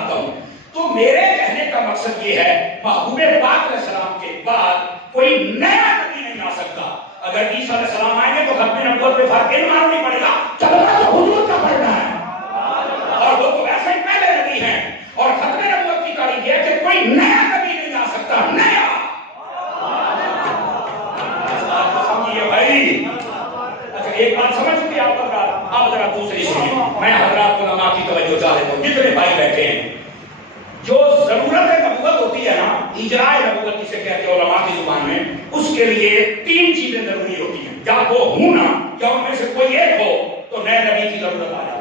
بتاتا ہوں. تو میرے کہنے کا مقصد یہ ہے محبوب پاک علیہ السلام کے بعد کوئی نیا نبی نہیں آ سکتا. اگر عیسیٰ علیہ السلام آئیں گے تو ختم نبوت پہ فرق نہیں ماننا پڑے گا, چلنا تو حضور کا پڑنا ہے. اور وہ تو ویسے ہی پہلے نبی ہیں. اور ختم نبوت کی تعریف یہ ہے کہ کوئی نیا نبی نہیں آ سکتا. نیا سمجھیے بھائی. اچھا ایک بات سمجھ چکے آپ حضرات. اب ذرا دوسری سنیے. میں حضرات علماء کی توجہ چاہ لیتا ہوں جتنے بھائی بیٹھے ہیں. جو ضرورت نبوت ہوتی ہے نا, اجراء نبوت جسے کہتے ہیں علماء کی زبان میں, اس کے لیے 3 چیزیں ضروری ہوتی ہیں. جب وہ ہوں نا, یا ان میں سے کوئی ایک ہو تو نئے نبی کی ضرورت آ جاتی ہے.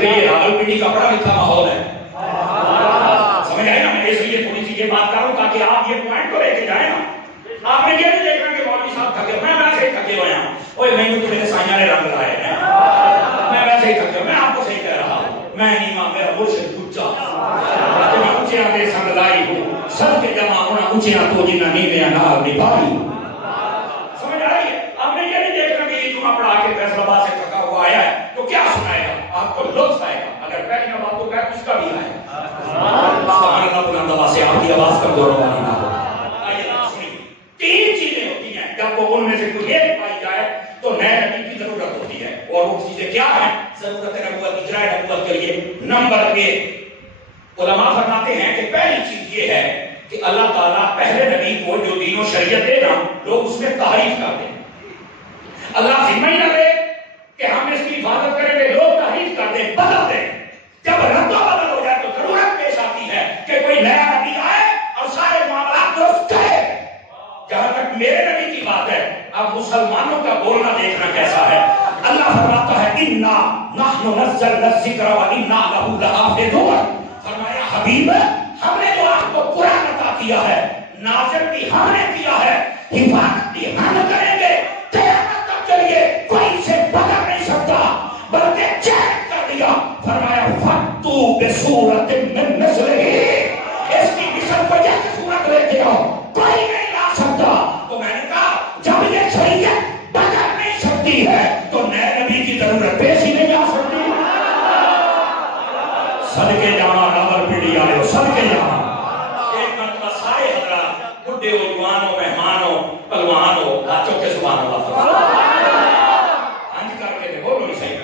یہ راولپنڈی کا بڑا لکھا ماحول ہے, سمجھ آئے نا. میں اس لیے تھوڑی سی یہ بات کروں تاکہ آپ یہ پوائنٹ کو لے کے جائیں نا. آپ نے یہ نہیں دیکھنا کہ مولوی صاحب تھکے, میں ویسے ہی تھکے ہوئے ہیں. اوے میں تو میرے سائنہ نے رنگ لائے ہیں, میں ویسے ہی تھکے. میں آپ کو صحیح کہہ رہا ہوں. میں نہیں ماں میرا مرشد اونچا, میں اونچے آتے سنگ لائی ہوں. سب کے جمع ہونا اونچے تو جنہ نیوے انار نبھائی. سمجھ آ رہی ہے. آپ نے یہ نہیں دیکھنا کہ یہ جمعہ پڑھا کے فیصلہ آباد سے تھکا ہوا آیا ہے تو کیا سنائے گا, آپ کو لطف آئے گا. اگر پہلی بات تو کہ اس کا بھی آئے گا. سبحان اللہ بلند آواز سے آپ کی آواز کا دور روانی نہ ہو. آئیے سنیے. 3 چیزیں ہوتی ہیں, جب وہ ان میں سے کوئی ایک پائی جائے تو نئے نبی کی ضرورت ہوتی ہے. اور وہ چیزیں کیا ہیں ضرورت نبوت, اجراء نبوت کے لیے؟ نمبر 1 علماء فرماتے ہیں کہ پہلی چیز یہ ہے کہ اللہ تعالیٰ پہلے نبی کو جو دین و شریعت دے نا, لوگ اس میں تعریف کرتے ہیں. اللہ ذمہ ہی نہ دے کہ ہم اس کی حفاظت کریں گے, لوگ تعریف کر دیں, بدل دیں. جب رد و بدل ہو جائے تو ضرورت پیش آتی ہے کہ کوئی نیا نبی آئے اور سارے معاملات درست کرے. جہاں تک میرے نبی کی بات ہے, اب مسلمانوں کا بولنا دیکھنا کیسا ہے. اللہ فرماتا ہے اِنَّا نَحْنُ نَزَّلْنَا الذِّكْرَ وَإِنَّا لَهُ لَحَافِظُونَ. فرمایا حبیب ہم نے تو آپ کو قرآن عطا کیا ہے, نازل بھی ہم نے کیا ہے, حفاظت بھی ہم کریں گے. قیامت تک کے لیے کوئی اسے بدل نہیں سکتا, بلکہ چیک کر دیا. فرمایا فَأْتُوا بِسُورَةٍ مِّن مِّثْلِهِ, اس کی مثل کو جیسے صورت لے کے آؤ, کوئی نہیں لا سکتا. تو میں نے کہا جب یہ شریعت بدل نہیں سکتی ہے تو نئے نبی کی ضرورت پیش ہی نہیں آ سکتی. صدقے جانا راولپنڈی آئے ہو, صدقے جانا. ایک مرتبہ سارے حضرات بڈھے ہو, جوان ہو, مہمان ہو, پلوان ہو, ہاتھوں کے سبحان اللہ ہنج کر کے بولو نہیں صحیح.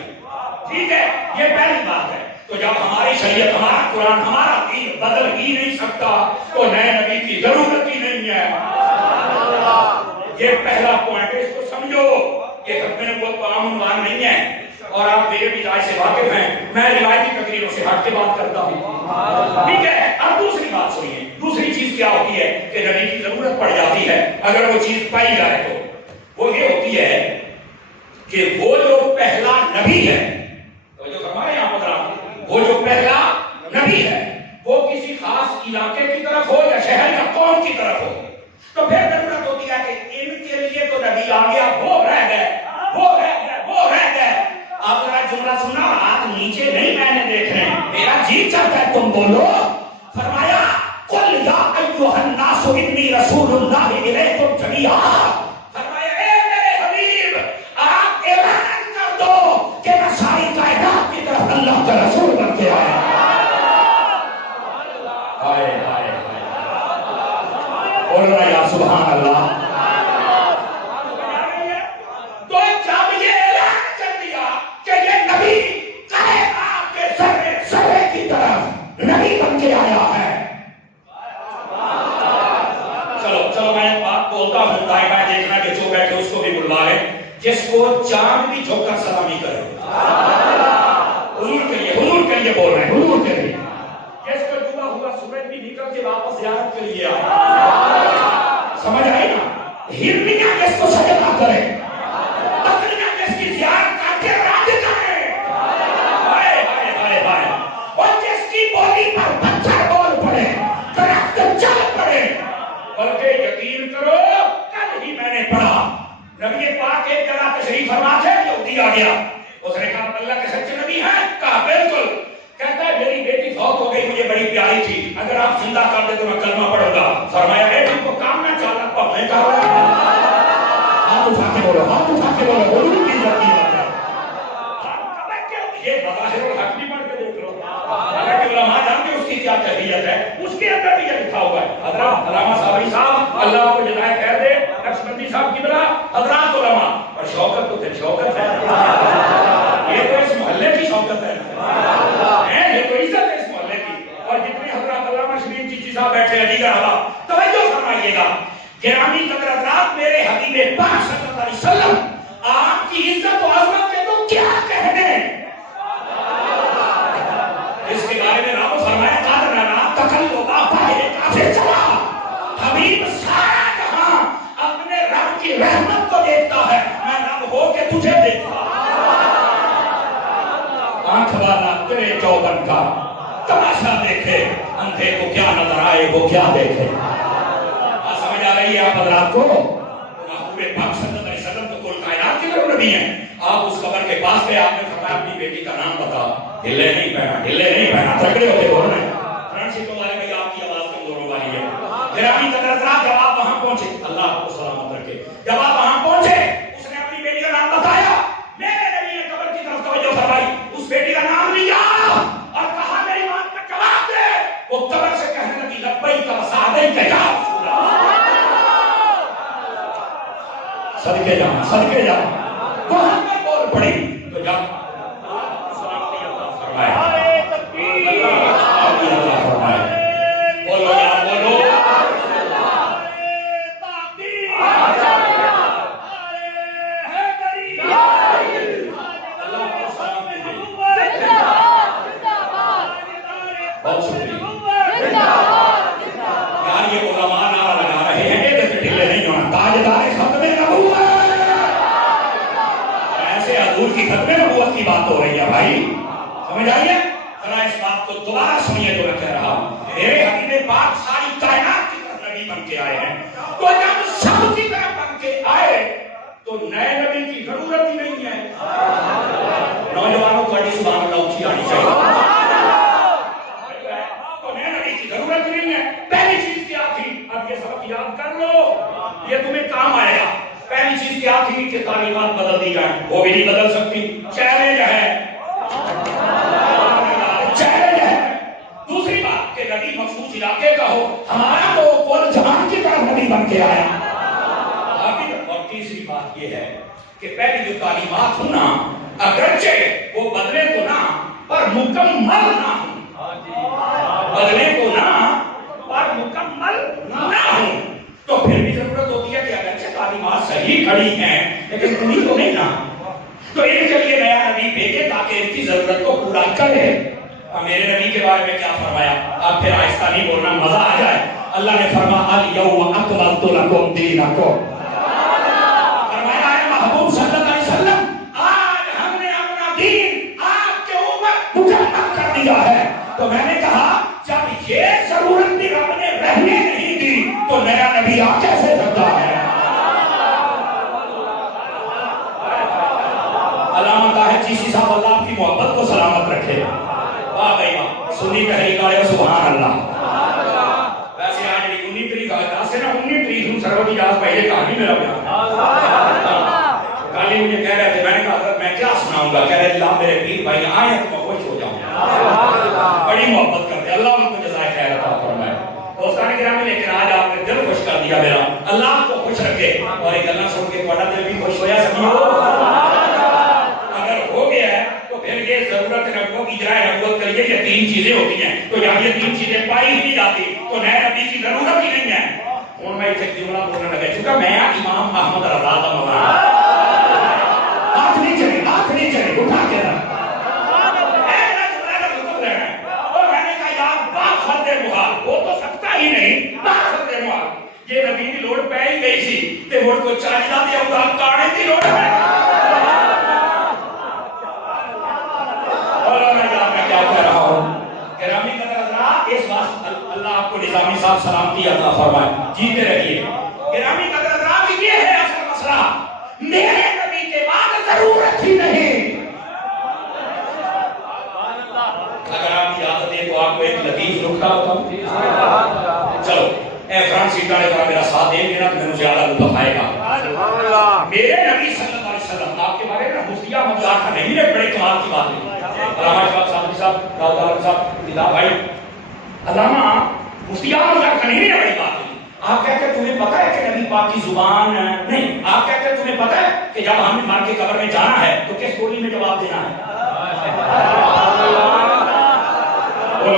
ٹھیک ہے, یہ پہلی بات ہے. تو جب ہماری شریعت, ہمارا قرآن, ہمارا دین بدل ہی نہیں سکتا تو نئے نبی کی ضرورت ہی نہیں ہے. یہ پہلا پوائنٹ ہے, اس کو سمجھو. یہ ختم نبوت کا عام عنوان نہیں ہے, اور آپ میرے بھی رائے سے واقف ہیں. میں روایتی تقریروں سے ہٹ کے بات کرتا ہوں. ٹھیک ہے. اب دوسری بات سنیے. دوسری چیز کیا ہوتی ہے کہ نبی کی ضرورت پڑ جاتی ہے اگر وہ چیز پائی جائے تو وہ یہ ہوتی ہے کہ وہ جو پہلا نبی ہے, تو جو فرمائے یہاں پر, وہ جو پہلا نبی ہے وہ کسی خاص علاقے کی طرف ہو یا شہر یا قوم کی طرف ہو, تو پھر ضرورت ہوتی ہے کہ ان کے لیے تو نبی آ گیا, وہ رہ گئے, وہ رہ گئے, وہ رہ گئے. آپ ذرا جملہ سنا, ہاتھ نیچے نہیں میں نے دیکھ رہے ہیں, میرا جی چاہتا ہے تم بولو. فرمایا قل یا ایھا الناس انی رسول اللہ الیکم جمیعا. فرمایا اے میرے حبیب آپ اعلان کر دو کہ میں ساری کائنات کی طرف اللہ کا رسول بن کے آیا. ہائے ہائے ہائے, بول رہا یا سبحان اللہ. تو جب یہ اعلان کر دیا کہ یہ نبی کائنات کے ذرے کی طرف نبی بن کے آیا ہے. چلو میں بات بولتا ہوں, دائیں بائیں دیکھنا کہ جو بیٹھے اس کو بھی بلوا لے, جس کو چاند بھی جھک کر سلامی کرے. حضور کے لیے بول رہے ہیں, حضور کے لیے. جس کو ڈوبا ہوا سورج بھی نکل کے واپس زیارت کے لیے آئے. سمجھ آئی نا. ہرنیاں جس کو سجدہ کرے, بکریاں جس کی زیارت کر کے راضی کرے. ہائے ہائے ہائے ہائے. اور جس کی بولی پر پتھر بول پڑے, درخت چل پڑے. بلکہ یقین کرو, کل ہی میں نے پڑھا, نبی پاک ایک جگہ تشریف فرما تھے, یہودی آ گیا. اس نے کہا اللہ کے سچے نبی ہیں؟ کہا بالکل. کہتا ہے میری بیٹی فوت ہو گئی, مجھے بڑی پیاری تھی, اگر آپ زندہ کر دیں تو میں کلمہ پڑھوں گا. فرمایا بیٹی کو کام نہ چالا پڑھنے کا. ہاتھ اٹھا کے بولو, ہاتھ اٹھا کے بولو, بولو کی ضرورت ہے. یہ بظاہر الحق بھی پڑھ کے دیکھ لو، حالانکہ علماء جانتے ہیں اس کی کیا کیفیت ہے، اس کے اندر بھی یہ لکھا ہوا ہے. حضرات علامہ صابری صاحب اللہ کو جزائے خیر دے، نقشبندی صاحب کی بلا، حضرات علماء، اور شوکت تو پھر شوکت ہے، یہ تو اس محلے کی شوکت ہے، یہ تو عزت ہے اس محلے کی. اور جتنے حضرات علامہ شبیر چشتی صاحب بیٹھے ہیں دیگر احباب، توجہ فرمائیے گا. گرامی قدر حضرات، میرے حبیب پاک صلی اللہ علیہ وسلم آپ کی عزت و عظمت کے تو کیا کہنے، اس کے بارے میں رب فرمایا قادر رات تکلو باپا ہے کافی چلا. حبیب سارا جہاں اپنے رب کی رحمت کو دیکھتا ہے، میں رب ہو کے تجھے دیکھتا. آنکھ والا تیرے چوبن کا تماشا دیکھے، اندھے کو کیا نظر آئے وہ کیا دیکھے. سمجھ آ رہی ہے آپ حضرات کو؟ محبوب پاک صلی اللہ علیہ وسلم تو کل کائنات کے لوگ نبی ہیں. آپ اس قبر کے پاس گئے، آپ نے فرمایا اپنی بیٹی کا نام بتا. ہلے نہیں پہنا تکڑے ہوتے بول رہے ہیں. فرانسیسو والے میں آپ کی آواز کمزور ہو رہی ہے. گرامی قدر حضرات، جب آپ وہاں پہنچے، اللہ آپ کو سلامت رکھے، جب آپ وہاں پہنچے اس نے اپنی بیٹی کا نام بتایا. میرے نبی نے قبر کی طرف توجہ فرمائی، اس بیٹی کا نام لیا اور کہا میری بات کا جواب دے. وہ قبر سے کہنے لگی لبیک و سعدیک یا رسول اللہ. صدقے جا وہاں پر بول پڑی تو جا سلامتی اللہ فرمائے، سلامتی اللہ فرمائے. بولو یا بولو بہت شکریہ یار. یہ علماء نعرہ لگا رہے ہیں، یہ دیکھ ڈھیلے نہیں ہونا. تاجدار ختم نبوت، ایسے حضور کی ختم نبوت کی بات ہو رہی ہے بھائی، سمجھ آئیے؟ ذرا اس بات کو دوبارہ سنیے جو میں کہہ رہا ہوں. میرے حبیب پاک ساری کائنات کی طرف نبی بن کے آئے ہیں، تو جب سب کی طرف بن کے آئے تو نئے نبی کی ضرورت ہی نہیں ہے. نوجوانوں کو بڑی سبحان اللہ اونچی آنی چاہیے. ضرورت نہیں ہے. پہلی چیز کیا تھی؟ اب یہ سبق یاد کر لو، یہ تمہیں کام آئے گا. پہلی چیز کیا تھی کہ تعلیمات بدل دی جائیں، وہ بھی نہیں بدل سکتی. چیلنج ہے، چیلنج ہے. دوسری بات کہ نبی مخصوص علاقے کا ہو، ہمارا تو کل جہان کی طرف نبی بن کے آیا. اور تیسری بات یہ ہے کہ پہلی جو تعلیمات ہوں نا، اگرچہ وہ بدلے تو نہ پر مکمل نہ ہوں، بدلے کو نہ اور مکمل نہ ہوں، تو پھر بھی ضرورت ہوتی ہے کہ اگرچہ تعلیمات صحیح کھڑی ہیں لیکن پوری تو نہیں نا، تو ان کے لیے نیا نبی بھیجے تاکہ ان کی ضرورت کو پورا کرے. اور میرے نبی کے بارے میں کیا فرمایا؟ آپ پھر آہستہ نہیں بولنا، مزہ آ جائے. اللہ نے فرمایا الیوم اکملت لکم دینکم. فرمایا ہے محبوب صلی اللہ علیہ وسلم، آج ہم نے اپنا دین آپ کے اوپر مکمل کر دیا ہے. تو میں نے کہا جب یہ ضرورت بھی رب نے رہنے نہیں دی تو نیا نبی آ کیسے سکتا ہے؟ علامہ طاہر چشتی صاحب اللہ آپ کی محبت کو سلامت رکھے. واہ بھائی واہ، سنی تحریک آئے سبحان اللہ. ویسے آج 19 تاریخ آتا سے نا 19 تاریخ ہوں سروت اجاز پہلے کہانی میرا بیان. کالی مجھے کہہ رہے تھے، میں نے کہا حضرت میں کیا سناؤں گا؟ کہہ رہے اللہ میرے پیر بھائی آئے تو میں خوش ہو جاؤں. بڑی محبت کرتے، اللہ ان کو جزائے خیر عطا فرمائے. دوستان گرامی، لیکن آج آپ نے دل خوش کر دیا میرا، اللہ آپ کو خوش رکھے. اور ایک اللہ سن کے تھوڑا دل بھی خوش ہویا سکیو. اگر ہو گیا ہے تو پھر یہ ضرورت نبوت اجرائے نبوت کے لیے یہ تین چیزیں ہوتی ہیں. تو جب یہ تین چیزیں پائی ہی نہیں جاتی تو نئے نبی کی ضرورت ہی نہیں ہے. ہوں میں ایک جملہ بولنے لگا، چونکہ میں امام محمد رضا کا مولانا. ہاتھ نہیں چلے، ہاتھ نہیں چلے، اٹھا کے رکھ. وہ تو سکتا ہی نہیں، یہ نبی کی لوڑ پہ ہی گئی سی تے وہ کو چاہیے دیا ادا کاڑے کی لوڑ ہے. اور میں کیا کہہ رہا ہوں گرامی قدر حضرات، اس واسطے اللہ آپ کو نظامی صاحب سلامتی عطا فرمائے، جیتے رہیے. گرامی قدر حضرات، یہ ہے اصل مسئلہ، میرے نبی کے بعد ضرورت ہی نہیں. اگر آپ یاد دیں تو آپ کو ایک لطیف نکتہ بتاؤں. چلو اے فرانس سیٹا نے کہا میرا ساتھ دیں گے نا تو میں زیادہ لطف آئے گا. میرے نبی صلی اللہ علیہ وسلم آپ کے بارے میں مفتیہ مذاق نہیں ہے، بڑے کمال کی بات ہے. علامہ اشفاق صادقی صاحب راؤ دار صاحب کتاب بھائی علامہ مفتی احمد یار کنیری نے بڑی بات کی. آپ کہتے ہیں تمہیں پتہ ہے کہ نبی پاک کی زبان نہیں, آپ کہتے ہیں تمہیں پتہ ہے کہ جب ہم نے مر کے قبر میں جانا ہے تو کس بولی میں جواب دینا ہے؟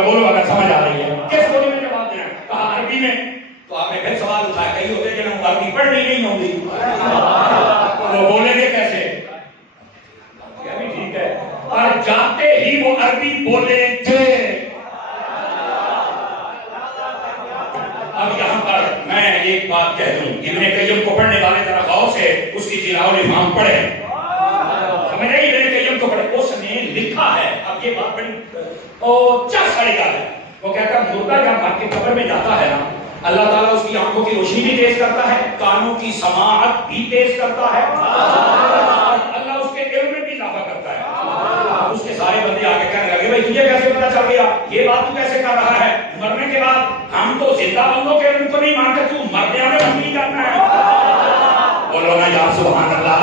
بولو اگر سمجھ آ رہی ہے کس بولی میں جواب دینا ہے؟ کہا عربی میں. تو آپ نے پھر سوال اٹھایا کئی ہوتے ہیں جنہوں عربی پڑھنی نہیں ہوگی وہ بولیں گے کیسے؟ یہ بھی ٹھیک ہے. اور جاتے ہی وہ عربی بولیں گے. اب یہاں پر میں ایک بات کہہ دوں, ابن قیم کو پڑھنے والے ذرا غور سے اس کی جلاؤ الافہام پڑھیں. سمجھ رہے ابن قیم کو پڑھیں, اس نے لکھا ہے. اب یہ بات بڑی چس والی بات ہے. وہ کہتا ہے مردہ جب مر کے قبر میں جاتا ہے نا, اللہ تعالیٰ اس کی آنکھوں کی روشنی بھی تیز کرتا ہے, کانوں کی سماعت بھی تیز کرتا ہے, اللہ اس کے علم میں بھی اضافہ کرتا ہے. اس کے سارے بندے آگے کہنے لگے بھائی تجھے کیسے پتا چل گیا, یہ بات تو کیسے کر رہا ہے مرنے کے بعد؟ ہم تو زندہ بندوں کے علم کو نہیں مانتے, تو مرنے والے ہم نہیں جاننا ہے. بولو نا یا سبحان اللہ.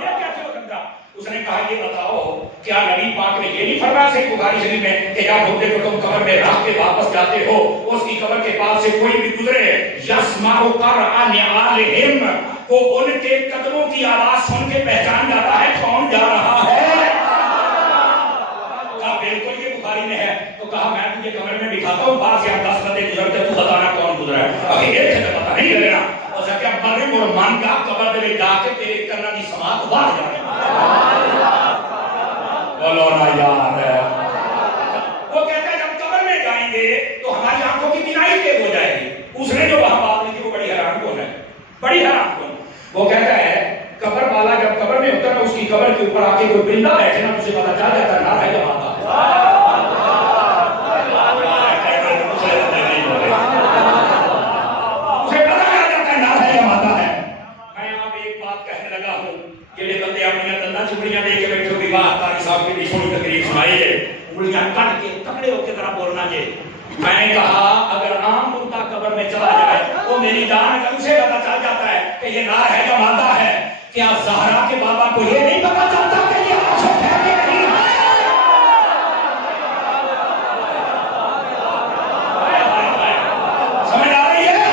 یہ کیسے ہو سکتا؟ اس نے کہا یہ بتاؤ کیا نبی پاک نے یہ نہیں فرمایا صحیح بخاری شریف میں کہ جب مردے کو تم قبر میں رکھ کے واپس جاتے ہو, اس کی قبر کے پاس سے کوئی بھی گزرے, یسمع قرع نعالہم, وہ ان کے قدموں کی آواز سن کے پہچان جاتا ہے کون جا رہا ہے. کہا بالکل یہ بخاری میں ہے. تو کہا میں تجھے قبر میں بٹھاتا ہوں, بعض یا 10 بندے گزرتے, تو بتانا کون گزرا ہے. ابھی ایک سے پتہ نہیں لگنا. اور کیا مرے اور مان کا قبر میں جا کے تیرے کرنا کی سماعت بڑھ جائے. بولو نا یار. وہ کہتا ہے جب قبر میں جائیں گے تو ہماری آنکھوں کی بینائی تیز ہو جائے گی. اس نے جو وہاں بات کی تھی وہ بڑی حیران کن ہے, بڑی حیران کن. وہ کہتا ہے قبر والا جب قبر میں ہوتا ہے اس کی قبر کے اوپر آ کے کوئی بندہ بیٹھے نا, اسے پتا چل جاتا ہے نہ ہے جب آتا. اسے پتا چل جاتا ہے نہ ہے جب آتا ہے. میں آپ ایک بات کہنے لگا ہوں کہ یہ بندے اپنی دنداں چمڑیاں دے کے بیٹھے ہوئی بات قاری صاحب کی بھی سنی تقریر سنائی ہے, انگلیاں کٹ کے تکڑے ہو کے ذرا بولنا جے. میں نے کہا اگر عام مردہ قبر میں چلا جائے تو میری جان اگر اسے پتا چل جاتا ہے کہ یہ نار ہے یا مادہ ہے, کیا زہرا کے بابا کو یہ نہیں پتا چلتا کہ یہ عاشق ہے کہ نہیں ہے؟ سمجھ آ رہی ہے؟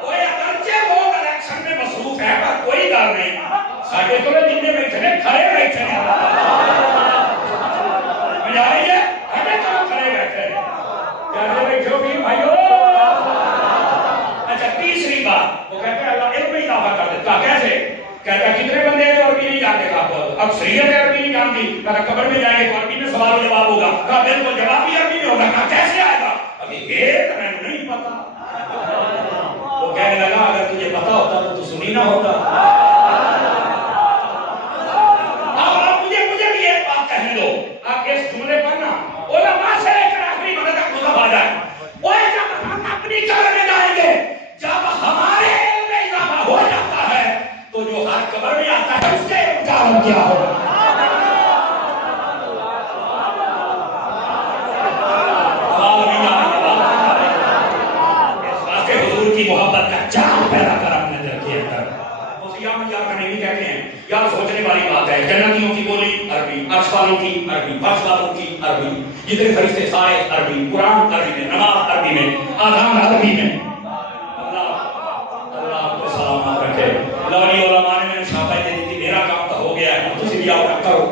کوئی اگرچہ لوگ الیکشن میں مصروف ہے پر کوئی ڈر نہیں, ساڑھے تو جتنے بیٹھے ہیں کھڑے بیٹھے ہیں. سمجھ آ رہی ہے؟ ہمیں تو کھڑے بیٹھے ہیں. کہتے بیٹھے ہو بھی بھائیو. اچھا تیسری بات وہ کہتے ہیں اللہ علم میں اضافہ کر دیتا. کیسے؟ کہتا کتنے بندے ہیں جو عربی نہیں جانتے؟ کہا اکثریت عربی نہیں جانتی. کہا قبر میں جائیں گے تو عربی میں سوال و جواب ہوگا. کہا بالکل جواب بھی عربی میں ہوگا. کہا کیسے آئے گا؟ ابھی یہ تو میں نہیں پتا. وہ کہنے لگا اگر تجھے پتا ہوتا تو سنی نہ ہوتا. اب مجھے بھی ایک بات کہنے دو. آپ اس جملے پر نا علماء سے لے کر آخری بندے تک مذہب آ جائے. وہ جب ہم اپنی قبر میں جائیں گے, جب ہمارے علم میں اضافہ ہو جاتا ہے تو جو ہر قبر میں آتا ہے اس کے علم کا عالم کیا ہوگا. اس واسطے حضور کی محبت کا چاند پیدا کر اپنے دل کے اندر. مسیحیان یار کا نہیں کہتے ہیں یار سوچنے والی بات ہے. جنتیوں کی بولی عربی, عرش والوں کی عربی, فرش والوں کی عربی, جتنے فرشتے سارے عربی, قرآن عربی میں, نماز عربی میں, آذان عربی میں. اللہ آپ کو سلامت رکھے. لولی علماء نے شاباش دے دی, میرا کام تو ہو گیا ہے, تجھے بھی آپ کرو.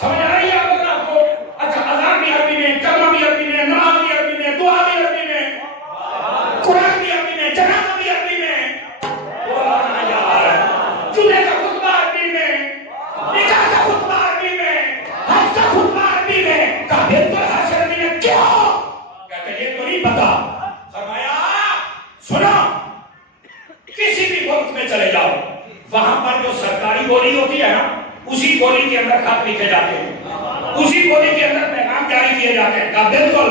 سمجھ آ رہی ہے آپ کو؟ اچھا اذان بھی عربی میں, کلمہ بھی عربی میں, نماز بھی عربی میں, دعا بھی عربی میں, قرآن بھی عربی میں, جنازہ بھی عربی میں, جمعے کا خطبہ عربی میں, نکاح کا خطبہ عربی میں, حج کا خطبہ عربی میں. کہا بالکل ہر شے عربی میں. کیوں؟ کہتے یہ تو نہیں پتا. فرمایا سنو, کسی بھی ملک میں چلے جاؤ, وہاں پر جو سرکاری بولی ہوتی ہے نا, اسی بولی کے اندر خط لکھے جاتے ہیں, اسی بولی کے اندر پیغام جاری کیے جاتے ہیں. کہا بالکل.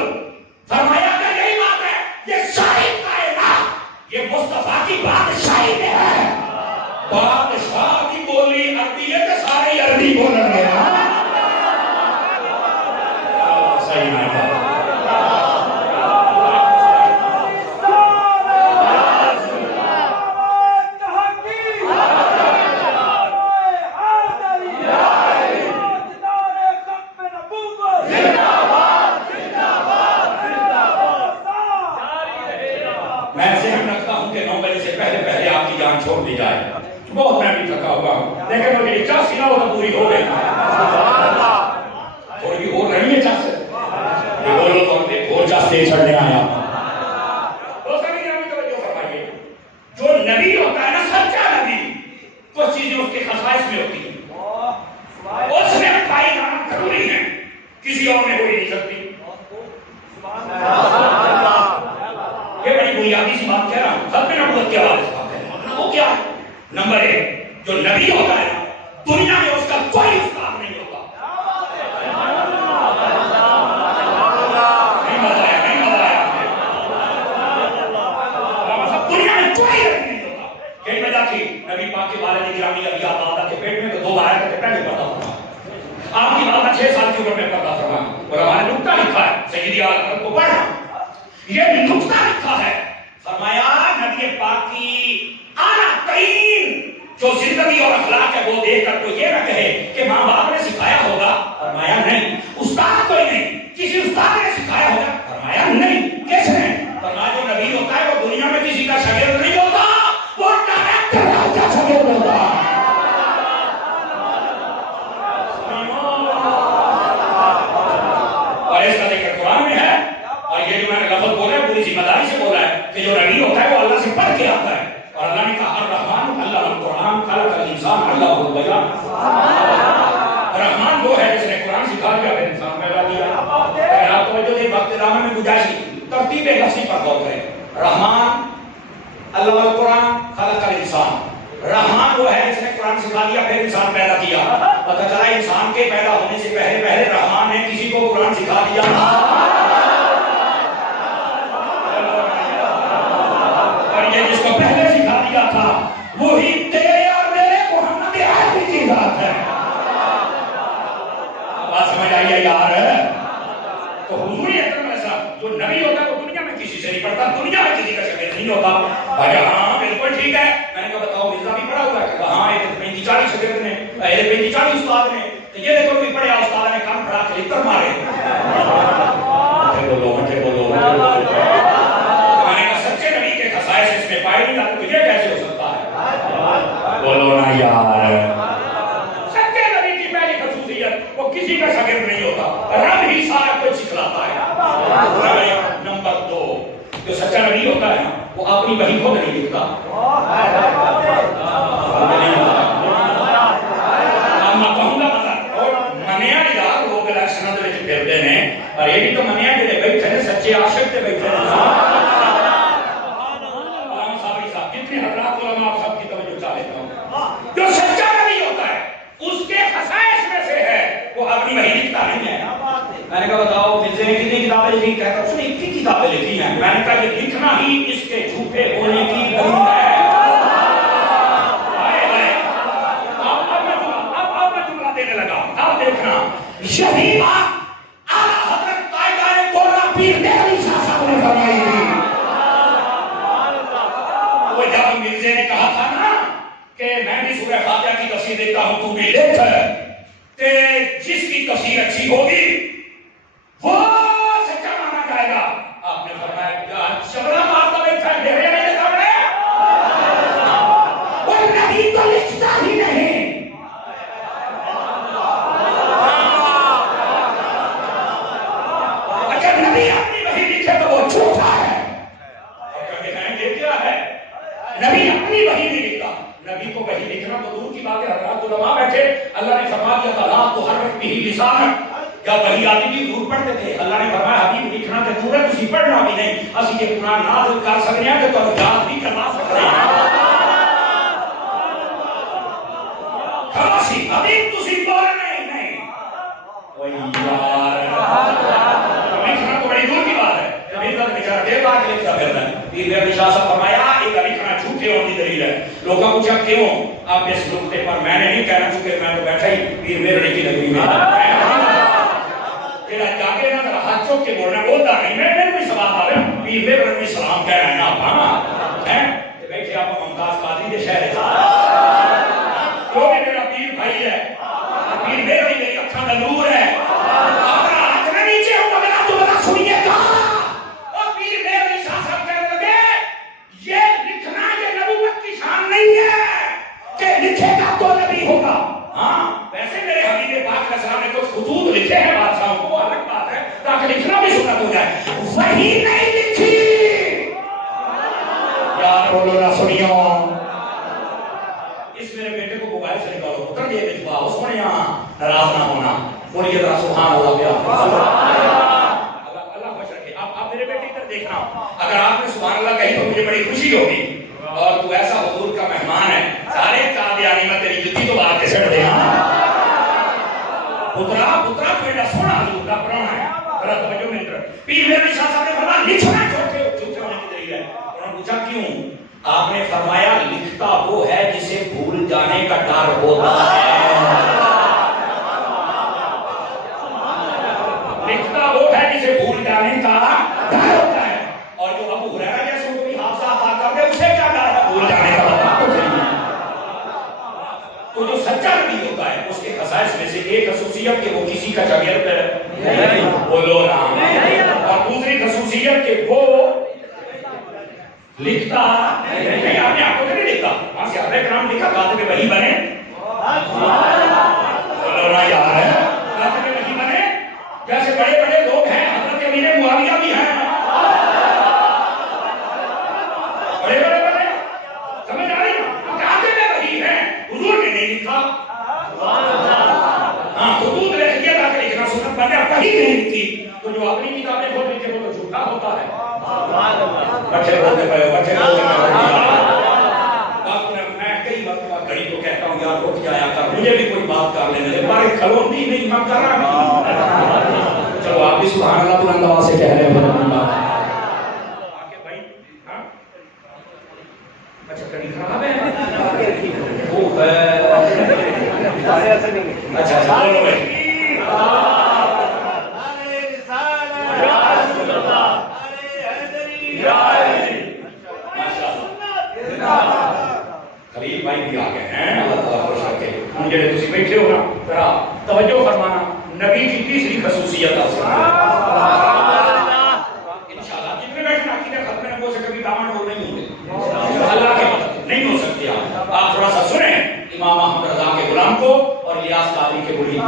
فرمایا کہ یہی بات ہے, یہ ساری کائنات یہ مصطفیٰ کی بادشاہی میں ہے. بادشاہ کی بولی عربی ہے کہ سارے عربی بولن گے. صحیح نہیں ہے. دی جائے. بہت میں بھی تھکا ہوا ہوں لیکن وہ میری چاسی نہ ہو تو پوری ہو گئی. تھوڑی ہو رہی ہے چاس یہ بولو تو ہم ایک اور چاس دے چھڑنے آیا. جو نبی ہوتا ہے نا سچا نبی کچھ چیزیں اس کے خصائص میں ہوتی ہیں اس میں پائی جانا ضروری ہے کسی اور میں ہو ہی نہیں سکتی. یہ بڑی بنیادی سی بات کہہ رہا ہوں سب میں نبوت کے حوالے سے بات ہے. وہ کیا ہے؟ نمبر ایک جو نبی ہوتا ہے دنیا میں اس کا کوئی استاد نہیں ہوتا. نہیں بتایا دنیا میں کوئی نبی نہیں ہوتا. کئی وجہ تھی نبی پاک کے والد گرامی ابی آبادہ کے پیٹ میں تو 2 آیت کے پہلے پڑھا تھا. آپ کی والدہ 6 سال کی عمر میں پڑھا تھا اور ہمارے نکتہ لکھا ہے سیدی عالم کو پڑھنا یہ نکتہ لکھا ہے. فرمایا نبی پاک کی اعلیٰ ترین جو زندگی اور اخلاق ہے وہ دیکھ کر تو یہ نہ کہے کہ ماں باپ نے سکھایا ہوگا. فرمایا نہیں. استاد کوئی نہیں کسی استاد نے سکھایا ہوگا. فرمایا نہیں. کیسے ہے؟ فرمایا جو نبی ہوتا ہے وہ دنیا میں کسی کا شاگرد نہیں ہوتا وہ ڈائریکٹ اللہ کا شاگرد ہوتا. اور اس کا ذکر قرآن میں ہے اور یہ جو میں نے لفظ بولا ہے پوری ذمہ داری سے بولا ہے کہ جو نبی ہوتا ہے وہ اللہ سے پڑھ کے آتا ہے. اور اللہ نے کہا الرحمن علم القرآن خلق الانسان علمہ البیان. رحمان وہ ہے جس نے قرآن سکھا دیا پھر انسان پیدا کیا. اگر آپ توجہ دیں وقت رحمان میں گنجائش ترتیب لفظی پر غور کریں. رحمان علم القرآن خلق الانسان. رحمان وہ ہے جس نے قرآن سکھا دیا پھر انسان پیدا کیا. پتہ چلا انسان کے پیدا ہونے سے پہلے رحمان نے کسی کو قرآن سکھا دیا. اور یہ جس کو پہلے سکھا دیا تھا وہی تیرے اور میرے محمد عربی کی ذات ہے. بات سمجھ آئی یار. تو حضور اکرم ایسا جو نبی ہوتا ہے وہ دنیا میں کسی سے نہیں پڑھتا دنیا میں کسی کا شاگرد نہیں ہوتا. بھائی ہاں بالکل ٹھیک ہے. میں نے کہا بتاؤ مرزا بھی پڑھا ہوا ہے کہ ہاں یہ 35-40 شاگرد نے 35-40 استاد نے تو یہ دیکھو کوئی پڑھے استاد نے کام پڑھا کے لکھ مارے. مٹھے بولو میں نے کہا سچے نبی کے خصائص اس میں پائے نہیں جاتے تو یہ کیسے ہو سکتا ہے؟ بولو نا یار. سچے نبی کی پہلی خصوصیت وہ کسی کا شاگرد نہیں ہوتا رب ہی سارا کچھ سکھلاتا ہے. نمبر 2 جو سچا نبی ہوتا ہے وہ اپنی وحی کو نہیں لکھتا. میں کہوں گا منیا یار لوگ سند میں پھرتے ہیں اور یہ بھی تو منیا جڑے بیٹھے ہیں سچے عاشق تے بیٹھے ہیں. علامہ صاحب جتنے حضرات علماء آپ سب کی توجہ چاہ لیتا ہوں. جو سچا نبی ہوتا ہے اس کے خصائص میں سے ہے وہ اپنی وحی لکھتا نہیں ہے. میں نے کہا بتاؤ مرزا نے کتنی کتابیں لکھی؟ کہتا ہے اس نے 21 کتابیں لکھی ہیں. میں نے کہا یہ لکھنا ہی اس کے جھوٹے ہونے کی دلیل ہے. اب میں جملہ دینے لگا. اب دیکھنا یہی بات اعلیٰ حضرت قائدہ قرہ پیر مہری شاہ صاحب نے فرمائی تھی. وہ جب مرزا نے کہا تھا نا کہ میں بھی سورہ فاتحہ کی تفسیر دیتا ہوں تو بھی دیکھ کہ جس کی تفسیر اچھی ہوگی وہ سچا مانا جائے گا. آپ نے فرمایا شبرا مارتا بیٹھا ہے ڈھیرے میں دیتا ہے وہ نبی تو لکھتا ہی نہیں. اگر نبی اپنی وحی لکھے تو وہ جھوٹا ہے. اور کہتے ہیں یہ کیا ہے؟ نبی اپنی وحی نہیں لکھتا. نبی کو وحی لکھنا تو دور کی بات ہے. حضرات علماء بیٹھے اللہ نے فرما دیا تھا لا تحرک به لسانک. جب وحی آتی بھی دور پڑھتے تھے اللہ نے فرمایا حبیب لکھنا تے دور ہے تسی پڑھنا بھی نہیں. اسی یہ قرآن نازل کر سکتے ہیں کہ تو یاد بھی کروا سکتے ہیں. خلاصی حبیب تسی بولنا ہی نہیں. وہی یار لکھنا تو بڑی دور کی بات ہے. نبی کا بیچارہ دیر بعد لکھتا پھرتا ہے. پیر مہر شاہ صاحب فرمایا ایک لکھنا جھوٹے ہونے کی دلیل ہے. لوگوں پوچھا کیوں؟ آپ اس نقطے پر میں نے نہیں کہنا چونکہ میں تو بیٹھا ہی پیر مہر کی نگری میں تیرا جاگے نا ذرا ہاتھ چوک کے بولنا بولتا نہیں. میں بھی سلام آ رہا ہوں پیر مہر بھی سلام کہہ رہے ہیں آپ. ہاں بیٹھے آپ ممتاز قادری کے شہر جو بھی میرا پیر بھائی ہے پیر مہر بھی میری اکھاں کا نور ہے. اپنا ہاتھ میں نیچے ہوں گا تو بتا سنیے گا. اور پیر مہر شاہ صاحب کہنے لگے یہ لکھنا یہ نبوت کی شان نہیں ہے. نبی پاک علیہ السلام نے کچھ خطوط لکھے ہیں بادشاہوں کو، الگ بات ہے، تاکہ لکھنا بھی سنت ہو جائے، وہی نہیں لکھی. یار بولو نہ سنیو. اس میرے بیٹے کو موبائل سے نکالو، پتر یہ بھجوا اس میں یہاں ناراض نہ ہونا. بولیے ذرا سبحان اللہ. کیا اللہ خوش رکھے. آپ میرے بیٹے ادھر دیکھنا، اگر آپ نے سبحان اللہ کہی تو مجھے بڑی خوشی ہوگی. اور تو ایسا حضور کا مہمان ہے، سارے قادیانی میں تیری جتی تو بات کے سڑ دے. پترا پترا کوئی سونا حضور کا پرانا ہے. ذرا توجہ میں ادھر. پیر میرے شاہ صاحب نے فرمایا لکھنا چھوٹے چھوٹے ہونے کی ذریعہ ہے. انہوں نے پوچھا کیوں؟ آپ نے فرمایا لکھتا وہ ہے جسے بھول جانے کا ڈر ہوتا ہے. لکھتا وہ ہے جسے بھول جانے کا ڈر ہوتا ہے. اور جو ابو ہریرہ جیسے کوئی حادثہ عطا کر دے اسے کیا ڈر ہے؟ بھول جانے کا تو جو سچا نبی ہوتا ہے اس کے خصائص میں سے ایک خصوصیت کہ وہ کسی کا شاگرد بولو نا، اور دوسری خصوصیت کہ وہ لکھتا نہیں. آپ نے آپ کو نہیں لکھتا، وہاں سے اپنے نام لکھا کاتب وحی بنے. بولو نا یار، کاتب وحی بنے. جیسے بڑے بڑے لوگ ہیں، حضرت امیر معاویہ بھی ہیں، بڑے بڑے بڑے سمجھ آ رہی نا، کاتب وحی ہیں. حضور نے نہیں لکھا. ہاں خطوط لکھ دیا تاکہ لکھنا سنت بنے، وحی نہیں لکھی. تو جو اپنی کتابیں کھول لکھے وہ تو جھوٹا ہوتا ہے. بچے بولتے پڑے بچے بولتے میں کئی وقت گھڑی کو کہتا ہوں یار رک جایا کر، مجھے بھی کوئی بات کر لینے دے. پر کھلوتی نہیں میں کر رہا. چلو آپ بھی سبحان اللہ بلند آواز سے کہہ رہے ہیں اپنی بات. اچھا کڑی خراب ہے. اچھا اچھا بولو بھائی. خلیل بھائی بھی آگے ہیں، اللہ تعالیٰ خوش رکھے. ہم جڑے تسی بیٹھے ہو نا ذرا توجہ فرمانا. نبی کی تیسری خصوصیت انشاءاللہ جتنے بیٹھنا عقیدہ ختم نبوت سے کبھی دامن ڈول نہیں ہوتے، اللہ کے مدد نہیں ہو سکتے. آپ تھوڑا سا سنیں امام احمد رضا کے غلام کو اور الیاس قادری کے مرید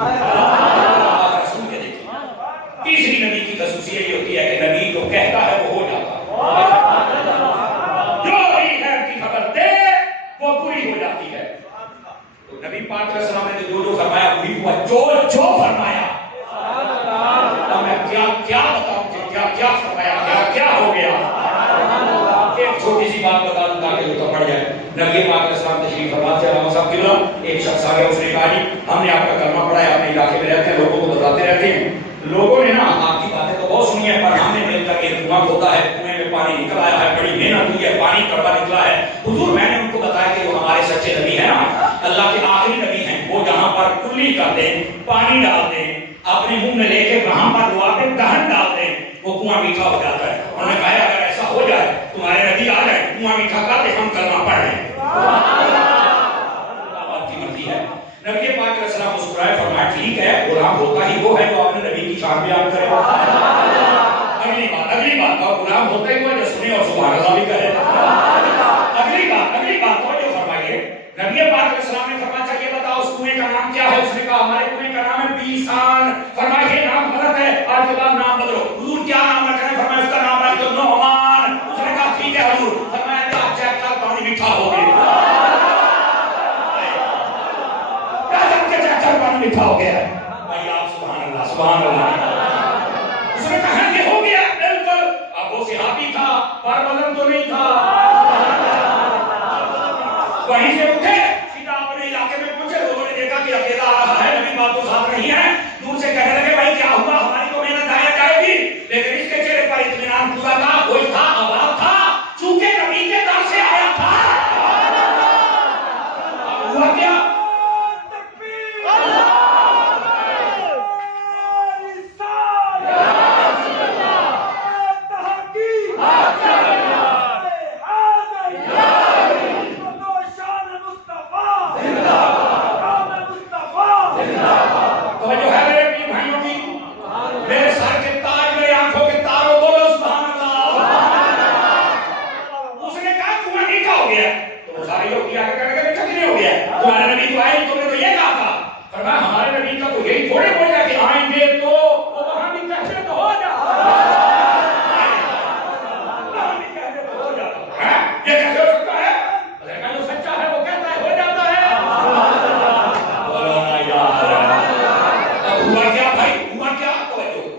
سن کے دیکھیں. تیسری نبی کی خصوصیت یہ ہوتی ہے کہ نبی جو کہتا ہے وہ ہو جاتا ہے. وہ پوری ہو جاتی ہے. تو نبی پاک علیہ السلام نے جو فرمایا وہی ہوا، جو فرمایا. میں کیا بتاؤں کہ کیا فرمایا، کیا ہو گیا. ایک چھوٹی سی بات بتا دوں تاکہ وہ تو پڑ جائے. نبی پاک علیہ السلام تشریف فرما سے علامہ صاحب قبلہ ایک شخص آ گیا. اس نے کہا جی ہم نے آپ کا کلمہ پڑھا ہے، اپنے علاقے میں رہتے ہیں، لوگوں کو بتاتے رہتے ہیں. لوگوں نے نا آپ کی باتیں تو بہت سنی ہے، پر ہم نے مل کر ایک کنواں کھودا ہے، کنویں میں پانی نکل آیا ہے، بڑی محنت ہوئی ہے، پانی کڑوا نکلا ہے. حضور میں نے ان کو بتایا کہ وہ ہمارے سچے نبی ہیں نا، اللہ کے آخری نبی ہیں. وہ جہاں پر کلی کر دیں، پانی ڈال دیں، اپنے منہ میں لے کے وہاں پر دعا پہ دہن ڈال دیں، وہ کنواں میٹھا ہو جاتا ہے. انہوں نے کہا اگر ایسا ہو جائے تمہارے نبی آ جائے کنواں میٹھا کر دے، ہم کلمہ پڑھ لیں. آپ کی مرضی ہے. نبی پاک علیہ السلام مسکرائے، فرمایا ٹھیک ہے، غلام ہوتا ہی وہ ہے جو اپنے نبی کی شان بیان کرے. اگلی بات کا غلام ہوتا ہی وہ جو سنے اور سبحان اللہ بھی کرے. اگلی بات تو جو فرمائیے نبی پاک علیہ السلام نے فرمایا اچھا یہ بتاؤ اس کنویں کا نام کیا ہے. اس نے کہا ہمارے کنویں کا نام ہے بیسان. فرمایا یہ نام غلط ہے، آج کے بعد نام بدلو. حضور کیا نام رکھنا ہے؟ فرمایا اس کا نام رکھ دو نعمان. اس نے کہا ٹھیک ہے حضور. فرمایا کیا چیک کر پانی میٹھا ہو گیا. پانی میٹھا ہو گیا ہے. بھائی آپ سبحان اللہ سبحان اللہ. اس نے کہا یہ ہو گیا بالکل. اب وہ صحابی تھا پر وزن تو نہیں تھا. وہیں سے اٹھے سیدھا اپنے علاقے میں پہنچے. لوگوں نے دیکھا کہ اکیلا آ رہا ہے، نبی بات تو ساتھ نہیں ہے. دور سے کہنے لگے بھائی کیا ہوا، ہماری تو محنت ضائع جائے گی. لیکن اس کے چہرے پر اطمینان پورا تھا، کوئی تھا آباد تھا، چونکہ نبی کے در سے آیا تھا. ہوا کیا؟ نبی کا تو یہی تھوڑے ہو جائے کہ آئیں گے تو وہ وہاں بھی کہتے تو ہو جاتا وہاں بھی کہتے تو ہو جاتا یہ کیسے ہو سکتا ہے؟ لیکن جو سچا ہے وہ کہتا ہے ہو جاتا ہے. ہوا کیا بھائی؟ ہوا کیا؟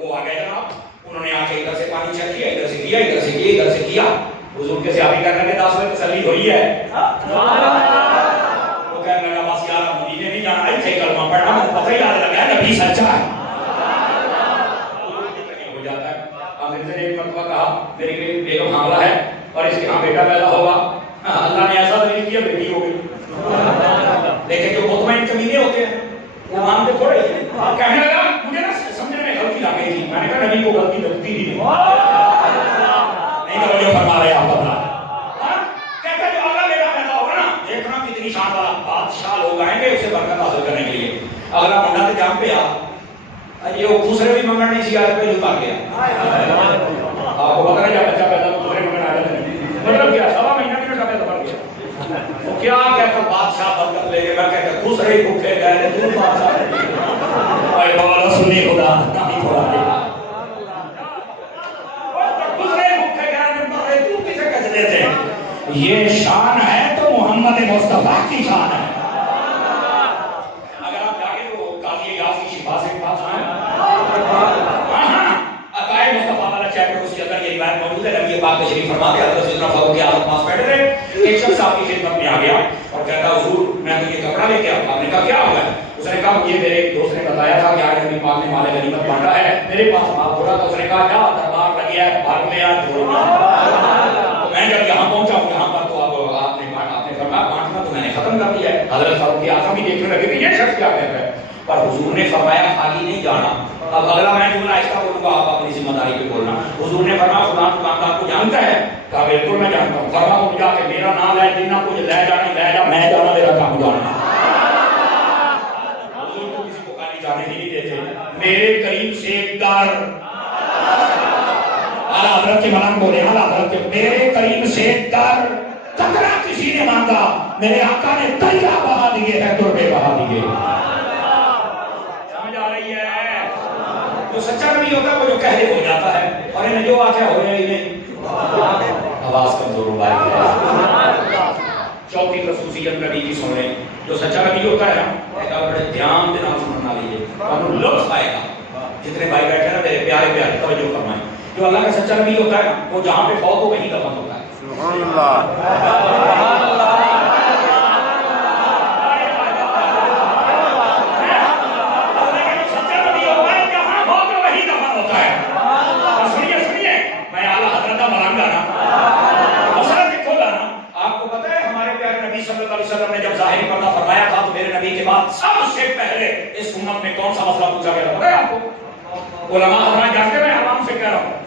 وہ آ گئے جناب, انہوں نے آ کے ادھر سے پانی چیک کیا, ادھر سے کیا, ادھر سے کیا, ادھر سے کیا. حضور کے صحابی کرنے کے 10 بجے تسلی ہوئی ہے. وہ کہنے لگا بس یار مدینے نہیں جانا, ایسے ہی کلمہ پڑھنا, مجھے پتہ ہی آنے لگا ہے نبی سچا ہے. ہو جاتا ہے. آخر سے ایک مرتبہ کہا میری بیگم حاملہ ہے اور اس کے ہاں بیٹا پیدا ہوگا. اللہ نے ایسا دلیل کیا بیٹی ہو گئی. لیکن جو مطمئن کمینے ہوتے ہیں وہ مانتے تھوڑے ہیں. کہنے لگا مجھے نا سمجھنے میں غلطی لگ گئی تھی. میں نے کہا نبی کو غلطی لگتی ہی نہیں توجہ فرما رہے آپ اپنا. کہتا جو اگلا بیٹا پیدا ہوگا نا, دیکھنا کتنی شان والا بادشاہ لوگ آئیں گے اسے برکت حاصل کرنے کے لیے. اگلا منڈا تو جام پہ یہ وہ دوسرے بھی منگن نہیں سی آج پہ جھکا گیا. آپ کو پتا نہیں جب بچہ پیدا دوسرے منگن آ جاتے ہیں, مطلب کیا سوا مہینہ کی بیٹا پیدا کر گیا. وہ کیا کہتا بادشاہ برکت لے کے, میں کہتا دوسرے ہی بھوکے گئے تو بادشاہ اے بابا سنی خدا نہیں تھوڑا دیکھا یہ شان ہے تو محمد مصطفیٰ کی شان ہے. اگر آپ جاگے تو قاضی یاس کی شفا سے پاس آئیں, عقائد مصطفیٰ والا چیپٹر اس کے اندر یہ روایت موجود ہے. نبی پاک تشریف فرما کے حضرت سیدنا فاروق اعظم پاس بیٹھے رہے. ایک شخص آپ کی خدمت میں آ گیا اور کہتا حضور میں تو یہ کپڑا لے کے آؤں. آپ نے کہا کیا ہوا ہے؟ اس نے کہا مجھے میرے دوست نے بتایا تھا کہ آج نبی پاک نے مال غنیمت بانٹا ہے, میرے پاس مال تھوڑا تھا. اس نے کہا کیا دربار لگی ہے بھاگ میں آج جوڑ میں جب یہاں پہنچا ہوں یہاں پر تو آپ نے فرمایا بانٹنا تو میں نے ختم کر دیا ہے. حضرت فاروق اعظم بھی دیکھنے لگے کہ یہ شخص کیا کہہ رہا ہے, پر حضور نے فرمایا خالی نہیں جانا. اب اگلا میں جملہ آہستہ بولوں گا, آپ اپنی ذمہ داری پہ بولنا. حضور نے فرمایا فلاں دکاندار کو جانتا ہے؟ کہا بالکل میں جانتا ہوں. فرمایا وہ جا کے میرا نام ہے, جتنا کچھ لے جانا لے جا, میں جانا میرا کام جانا. حضور کو کسی کو خالی جانے ہی نہیں دیتے. میرے قریب سے ایک دار اعلیٰ حضرت کے ملنگ بولے, اعلیٰ حضرت کے میرے قریب سے در قطرہ کسی نے مانگا, میرے آقا نے دریا بہا دیے ہیں, دربے بہا دیے. سمجھ آ رہی ہے؟ جو سچا نبی ہوتا ہے وہ جو کہہ دے ہو جاتا ہے. اور انہیں جو واقعہ ہو رہے انہیں آواز کمزور ہو گئی ہے. چوتھی خصوصیت نبی کی سن لیں. جو سچا نبی ہوتا ہے نا بڑے دھیان دینا سننا لیجیے, آپ لطف آئے گا. جتنے بھائی بیٹھے ہیں نا میرے پیارے پیارے توجہ فرمائیں. جو اللہ کا سچا نبی ہوتا ہے نا وہ جہاں پہ فوت ہو وہیں دفن ہوتا ہے. سبحان اللہ. سچا نبی ہوتا ہے جہاں فوت ہو وہیں دفن ہوتا ہے. سنیے میں اعلیٰ حضرت کا ملنگا نا مسئلہ دیکھو گا نا. آپ کو پتہ ہے ہمارے پیارے نبی صلی اللہ علیہ وسلم نے جب ظاہری پردہ فرمایا تھا تو میرے نبی کے بعد سب سے پہلے اس امت میں کون سا مسئلہ پوچھا گیا پتہ ہے آپ کو؟ علماء حضرات جانتے ہیں, میں عوام سے کہہ رہا ہوں.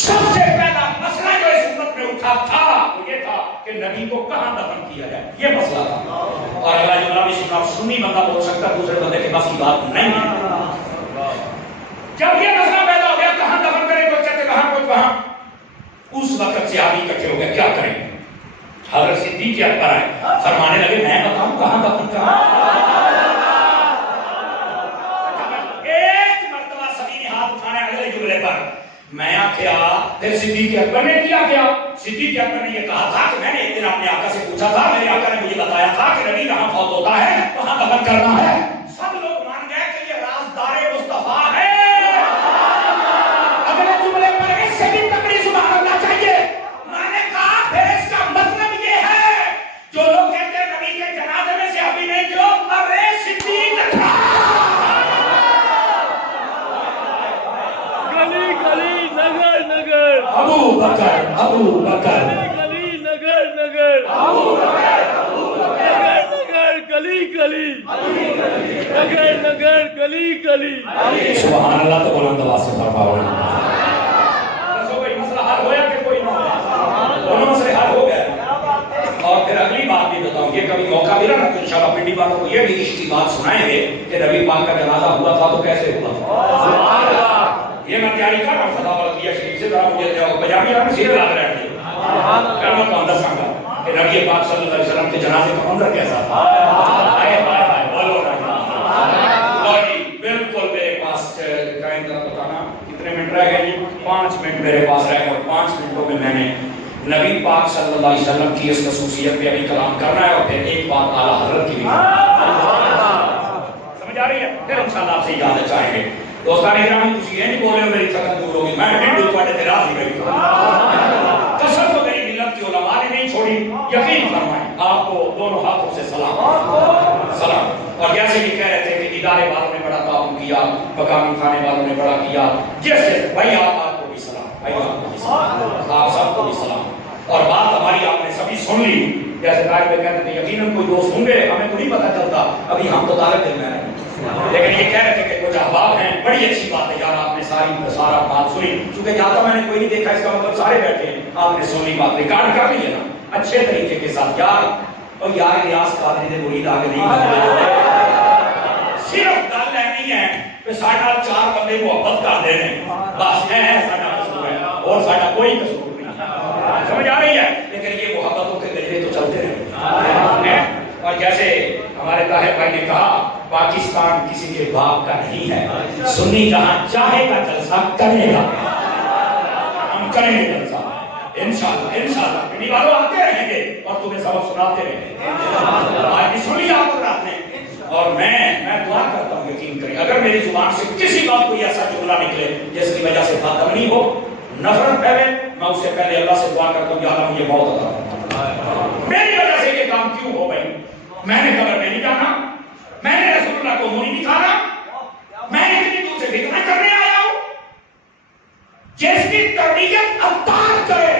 سب سے پہلا مسئلہ جو اس امت میں اٹھا تھا وہ یہ تھا کہ نبی کو کہاں دفن کیا جائے, یہ مسئلہ تھا. اور اگلا جملہ بھی سننا, سنی بندہ بول سکتا ہے, دوسرے بندے کے پاس کی بات نہیں ہے. جب یہ مسئلہ پیدا ہو گیا کہاں دفن کریں, کوئی کہتے کہاں کوئی کہاں, اس وقت صحابی اکٹھے ہو گئے کیا کریں. حضرت صدیق اکبر آئے, فرمانے لگے میں بتاؤں کہاں دفن کروں. ایک مرتبہ سبھی نے ہاتھ اٹھانے اگلے جملے پر میں آخیا, پھر صدیق اکبر نے کیا کیا؟ صدیق اکبر نے یہ کہا تھا کہ میں نے ایک دن اپنے آقا سے پوچھا تھا, میرے آقا نے مجھے بتایا تھا کہ نبی کہاں فوت ہوتا ہے وہاں دفن کرنا ہے. سب لوگ مان گئے کہ یہ رازدار مصطفیٰ ہے. اگلے جملے پر اس سے بھی تکڑی سبحان اللہ چاہیے. میں نے کہا پھر اس کا مطلب یہ ہے جو لوگ کہتے ہیں نبی کے جنازے میں سے ابھی نہیں, جو ارے صدیق تھا. ابو بکر گلی نگر ابو بکر گلی نگر گلی. سبحان اللہ. تو بلند آواز سے فرماؤ. مسئلہ حل ہوا کہ کوئی نہ ہوا؟ دونوں مسئلے حل ہو گئے. اور پھر اگلی بات بھی بتاؤں, یہ کبھی موقع ملا نا تو انشاءاللہ پنڈی والوں کو یہ بھی عشق کی بات سنائیں گے کہ نبی پاک کا جنازہ ہوا تھا تو کیسے ہوا تھا. یہ میں تیاری کر رہا ہوں خدا بلدیہ شریف سے, ذرا مجھے بجامی آپ سیدھے لگ رہے ہیں. پھر میں تو اندر سنگا کہ نبی پاک صلی اللہ علیہ وسلم کے جنازے کا منظر کیسا تھا. بولو نا میں ذرا بتانا کتنے منٹ رہ گئے جی؟ 5 منٹ میرے پاس رہ گئے اور 5 منٹوں میں میں نے نبی پاک صلی اللہ علیہ وسلم کی اس خصوصیت پہ ابھی کلام کرنا ہے اور پھر ایک بات اعلیٰ حضرت کی بھی سمجھ آ رہی ہے؟ پھر انشاءاللہ آپ سے اجازت چاہیں گے دوستان گرامی تسی یہ نہیں بولے میری سخت دور ہوگی میں ہندو تھوڑے تے راضی رہی قسم تو میری ملت کی علماء نے نہیں چھوڑی یقین فرمائیں آپ کو دونوں ہاتھوں سے سلام اور جیسے یہ کہہ رہے تھے کہ ادارے والوں نے بڑا تعاون کیا مقامی تھانے والوں نے بڑا کیا جیسے بھائی آپ کو بھی سلام بھائی آپ کو بھی سلام آپ سب کو بھی سلام اور بات ہماری آپ نے سبھی سن لی جیسے طالب علم کہتے تھے یقیناً کوئی دوست ہوں گے ہمیں تو نہیں پتہ چلتا ابھی ہم تو طالب علم ہیں لیکن یہ کہہ رہے تھے کہ کچھ احباب ہیں بڑی اچھی بات ہے یار آپ نے سارا بات سنی چونکہ جاتا میں نے کوئی نہیں دیکھا اس کا مطلب سارے بیٹھے ہیں آپ نے سنی بات ریکارڈ کر لی ہے نا اچھے طریقے کے ساتھ یار اور یار ریاض قادری نے مرید آگے نہیں صرف گل نہیں ہے کہ ساڈا 4 بندے محبت کر دے رہے بس ہے ساڈا قصور ہے اور ساڈا کوئی قصور نہیں سمجھ آ رہی ہے لیکن یہ محبتوں کے گجرے تو چلتے رہے اور جیسے ہمارے طاہر بھائی نے کہا پاکستان کسی کے باپ کا نہیں ہے سنی جہاں چاہے گا جلسہ کرے گا ہم کریں گے جلسہ انشاءاللہ پنی والوں آتے رہیں گے اور تمہیں سبق سناتے رہیں گے آج بھی سنی آپ کو رات نے اور میں دعا کرتا ہوں یقین کریں اگر میری زبان سے کسی بات کوئی ایسا جملہ نکلے جس کی وجہ سے بادمنی ہو نفرت پھیلے میں اس سے پہلے اللہ سے دعا کرتا ہوں یا اللہ مجھے موت عطا فرما میری وجہ سے یہ کام کیوں ہو بھائی میں نے قبر میں نہیں جانا میں نے رسول اللہ کو منہ نہیں دکھانا میں اتنی دور سے فتنہ کرنے آیا ہوں جس کی تربیت ابتار کرے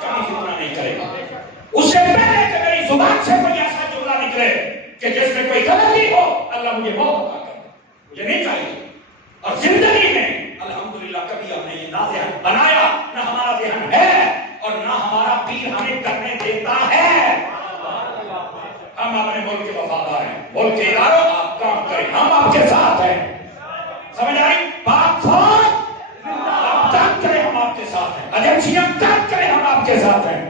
کبھی فتنہ نہیں کرے گا اس سے پہلے کہ میری زبان سے کوئی ایسا جملہ نکلے کہ جس میں کوئی غلطی ہو اللہ مجھے موت عطا کرے مجھے نہیں چاہیے اور زندگی میں الحمدللہ کبھی ہم نے یہ نہ ذہن بنایا نہ ہمارا ذہن ہے اور نہ ہمارا پیر ہمیں کرنے دیتا ہے ہم اپنے ملک کے وفادار ہیں ملک کے اداروں آپ کام کریں ہم آپ کے ساتھ ہیں سمجھ آئی پاک فوج آپ کام کریں ہم آپ کے ساتھ ہیں ایجنسیاں کام کریں ہم آپ کے ساتھ ہیں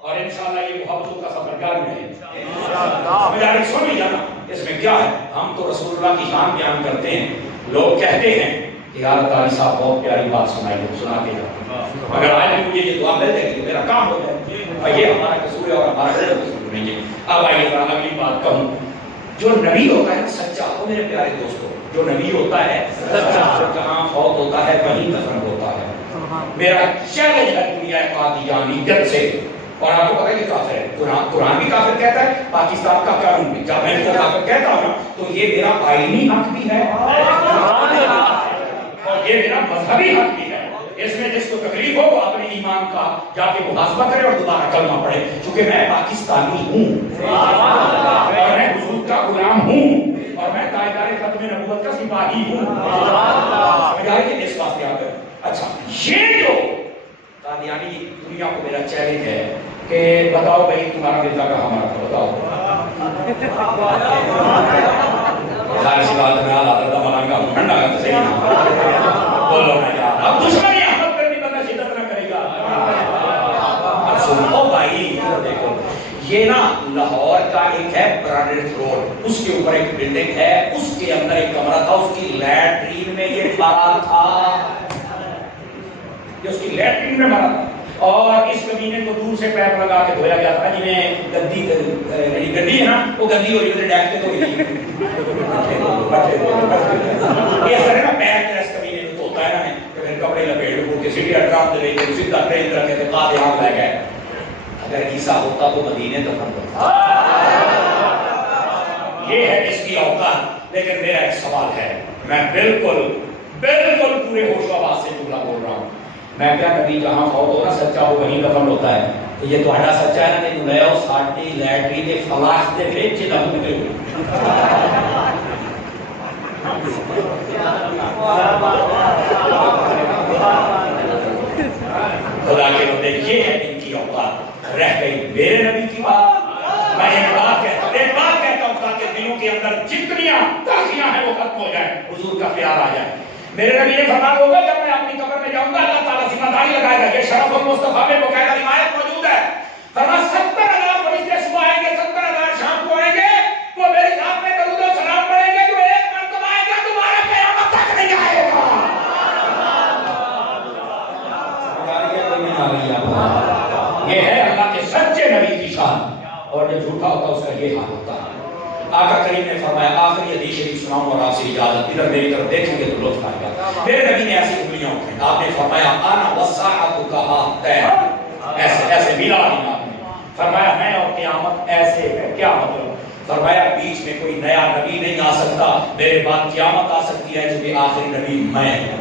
اور انشاءاللہ یہ محبتوں کا سفر جاری رہے سمجھ آ رہی سن لیجیے نا اس میں کیا ہے ہم تو رسول اللہ کی شان بیان کرتے ہیں لوگ کہتے ہیں کہ یار قاری صاحب بہت پیاری بات سنائی سنا کے جاتے اگر آج بھی مجھے یہ دعا مل جائے گی میرا کام ہو جائے اور یہ ہمارا قصور ہے اور ہمارا قصور نہیں ہے اب آئیے ذرا اگلی بات کہوں جو نبی ہوتا ہے سچا ہو میرے پیارے دوستو جو نبی ہوتا ہے سچا جہاں فوت ہوتا ہے وہیں دفن ہوتا ہے میرا چیلنج ہے دنیا قادیانیت سے اور آپ کو پتہ ہے کہ کافر ہے قرآن بھی کافر کہتا ہے پاکستان کا قانون بھی جب میں ان کو کافر کہتا ہوں تو یہ میرا آئینی حق بھی ہے اور یہ میرا مذہبی حق بھی ہے اس میں جس کو تکلیف ہو وہ اپنے ایمان کا جا کے محاسبہ کرے اور دوبارہ کلمہ پڑھے کیونکہ میں پاکستانی ہوں اور میں حضور کا غلام ہوں اور میں تاجدار ختم نبوت کا سپاہی ہوں سمجھ آئی کہ اس واسطے آ کر اچھا یہ جو قادیانی دنیا کو میرا چیلنج ہے کہ بتاؤ بھائی تمہارا مرزا کا ہمارا تھا بتاؤ ظاہر سی بات میں اللہ تعالیٰ ملائکہ ہوں ٹھنڈا کا تو صحیح نہ بولو نا یار اب دشمنی احمد پر بھی بندہ شدت نہ کرے گا اب سنو بھائی دیکھو یہ نا لاہور کا ایک ہے برانڈڈ روڈ اس کے اوپر ایک بلڈنگ ہے اس کے اندر ایک کمرہ تھا اس کی لیٹرین میں یہ مارا تھا یہ اس کی لیٹرین میں مارا تھا اور اس کمینے کو دور سے پیپ لگا کے دھویا گیا تھا جنہیں گندی ہے نا وہ گندی ہو رہی ہے ڈیک پہ تو یہ سارے نا پیر کے اس کمینے میں دھوتا ہے نا کہ پھر کپڑے لپیٹ ہو کے سیٹی اٹرام دے رہے تھے سیدھا ٹرین رکھے تھے قادیان لے گئے اگر عیسیٰ ہوتا تو مدینے دفن ہوتا یہ ہے اس کی اوقات لیکن میرا ایک سوال ہے میں بالکل پورے ہوش و آواز سے جملہ بول رہا ہوں میں کیا نبی جہاں فوت ہونا سچا ہو وہیں دفن ہوتا ہے تو یہ تو ہٹا سچا ہے نا کہ لے آؤ ساٹی لیٹری دے فلاش دے وچ دفن کرو خدا کے بندے یہ ہے ان کی اوقات رہ گئی میرے نبی کی بات میں ایک بات کہتا ہوں تاکہ دلوں کے اندر جتنیاں تلخیاں ہیں وہ ختم ہو جائیں حضور کا خیال آ جائے میرے نبی نے فرمایا ہوگا جب میں اپنی قبر میں جاؤں گا اللہ تعالیٰ ذمہ داری لگائے گا یہ شرف المصطفیٰ میں باقاعدہ روایت موجود ہے فرمایا 70,000 فرشتے صبح آئیں گے 70,000 شام کو آئیں گے وہ میرے ساتھ میں درود و سلام پڑھیں گے جو ایک مرتبہ آئے گا تمہارے یہ حال ہوتا ہے۔ آقا کریم نے فرمایا آخری حدیث شریف سناؤں اور آپ سے اجازت، ادھر میری طرف دیکھیں گے تو لطف آئے گا۔ میرے نبی نے ایسی انگلیاں اٹھائیں، آپ نے فرمایا انا والساعۃ کہاتین، ایسے ملا دیا آپ نے، فرمایا میں اور قیامت ایسے ہے۔ کیا مطلب؟ فرمایا بیچ میں کوئی نیا نبی نہیں آ سکتا، میرے بعد قیامت آ سکتی ہے جو کہ آخری نبی میں ہوں۔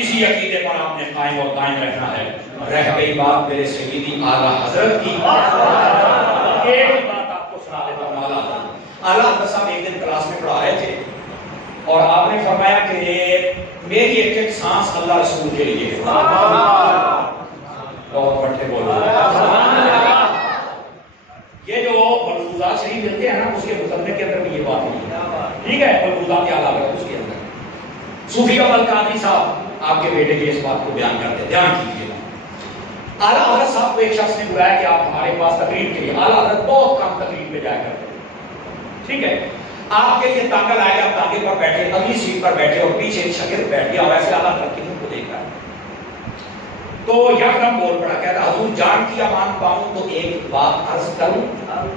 اسی عقیدے پر آپ نے قائم اور قائم رہنا ہے۔ رہ گئی بات میرے سیدی اعلیٰ حضرت کی، ایک بات آپ کو سنا دیتا ہوں۔ اعلیٰ حضرت صاحب ایک دن کلاس میں پڑھا رہے تھے اور آپ نے فرمایا کہ میری ایک ایک سانس اللہ رسول کے لیے ہے۔ بہت بڑھے بولو۔ یہ جو ملفوظات شریف ملتے ہیں نا، اس کے مقدمے کے اندر بھی یہ بات نہیں ہے، ٹھیک ہے؟ ملفوظات کے علاوہ اس کے اندر صوفی اول قادری صاحب آپ کے بیٹے کے اس بات کو بیان کرتے ہیں، دھیان کیجیے گا۔ اعلیٰ حضرت صاحب کو ایک شخص نے بلایا کہ آپ ہمارے پاس تقریر کے لیے، اعلیٰ حضرت بہت کم تقریر پہ جایا کرتے ہیں، ٹھیک ہے؟ آپ کے لیے تانگہ لائے آپ تانگے پر بیٹھے، اگلی سیٹ پر بیٹھے اور پیچھے ایک شاگرد بیٹھ گیا، ویسے اعلیٰ حضرت کی منہ کو دیکھ رہا ہے تو یکدم بول پڑا، کہتا حضور جان کی امان پاؤں تو ایک بات عرض کروں؟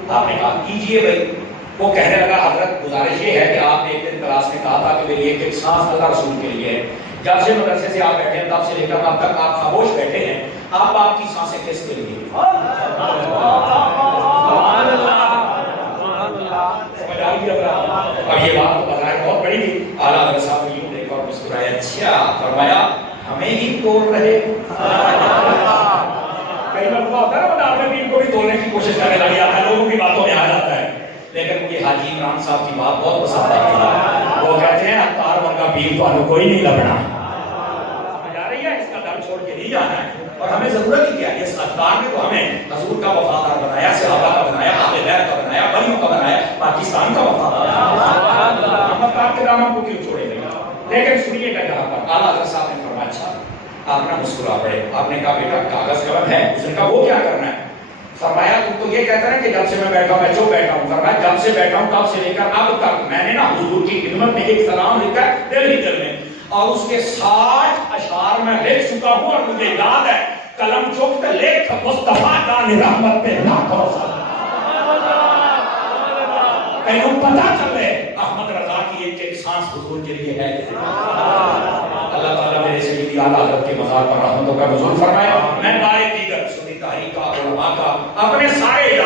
آپ نے کہا کیجئے بھائی۔ وہ کہنے لگا حضرت گزارش یہ ہے کہ آپ نے ایک دن کلاس میں کہا تھا کہ میری ایک ایک سانس اللہ رسول کے لیے ہے، جب سے مدرسے سے آپ بیٹھے ہیں تب سے لے کر اب تک آپ خاموش بیٹھے ہیں، آپ کی سانسیں کس کے لیے؟ اب یہ بات تو بظاہر بہت بڑی تھی، اعلیٰ حضرت صاحب نے یوں دیکھا اور مسکرایا، اچھا، فرمایا ہمیں ہی توڑ رہے۔ کئی مرتبہ ہوتا ہے نا آپ نے دین کو بھی توڑنے کی کوشش کرنے لگ جاتا ہے، لوگوں کی باتوں میں آ جاتا ہے، لیکن مجھے حاجی عمران صاحب کی بات بہت پسند آئی۔ وہ کہتے ہیں عطار ورگا پیر تو کوئی نہیں لبنا، سمجھ آ رہی ہے؟ اس کا در چھوڑ کے نہیں جانا ہے، اور ہمیں ضرورت ہی کیا ہے؟ اس عطار نے تو ہمیں حضور کا وفادار بنایا، صحابہ کا بنایا، اہل بیت کا بنایا، ولیوں کا بنایا، پاکستان کا وفادار بنایا، ہم عطار کے دامن کو کیوں چھوڑیں گے؟ لیکن سنیے گا یہاں پر اعلیٰ حضرت صاحب نے فرمایا، اچھا آپ نے مسکرا پڑے، آپ نے کہا بیٹا کاغذ قلم ہے؟ اس نے کہا وہ کیا کرنا ہے؟ فرمایا تم تو یہ کہتا ہے کہ جب سے میں بیٹھا ہوں میں جو بیٹھا ہوں، فرمایا جب سے بیٹھا ہوں تب سے لے کر اب تک میں نے نا حضور کی خدمت میں ایک سلام لکھا ہے دل ہی دل میں، اور اس کے 60 اشعار میں لکھ چکا ہوں، اور مجھے یاد ہے قلم چوک پہ لکھ مصطفیٰ جان رحمت پہ لاکھوں تینوں پتہ چلے احمد رضا کی ایک ایک سانس حضور کے لیے ہے۔ اللہ تعالیٰ میرے سیدی اعلیٰ حضرت کے مزار پر رحمتوں کا نزول فرمائے۔ میں بارے دیگر سنی تحریک کا علماء کا اپنے سارے